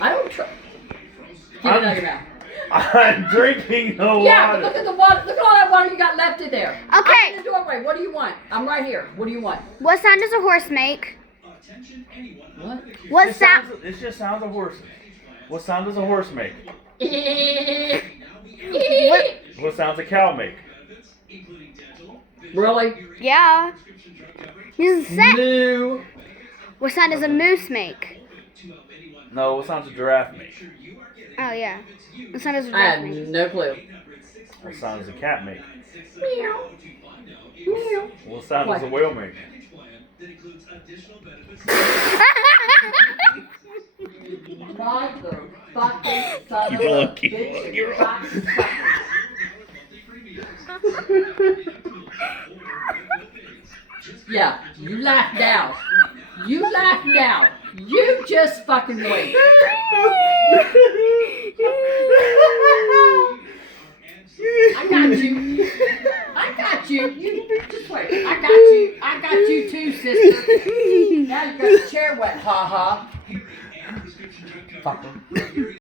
I don't trust. Get it out of your mouth. I'm drinking the water. Yeah, but look at the water. Look at all that water you got left in there. Okay. I'm in the doorway. What do you want? I'm right here. What do you want? What sound does a horse make? What? What sound? It just sounds a horse. What sound does a horse make? What? What sound does a cow make? Really? Yeah. You said. Moo. What sound does a moose make? No, what sound does a giraffe make? Oh yeah. What sound does a I giraffe have make? no clue. What sound does a cat make? Meow. Meow. What sound does a whale make? Motherfucking son Keep of a on, keep bitch. on, you're on. Yeah, you laugh now. You laugh now. You just fucking wait. I got you. I got you. You just wait. I got you. I got you too, sister. Now you got the chair wet, ha ha. Fucker.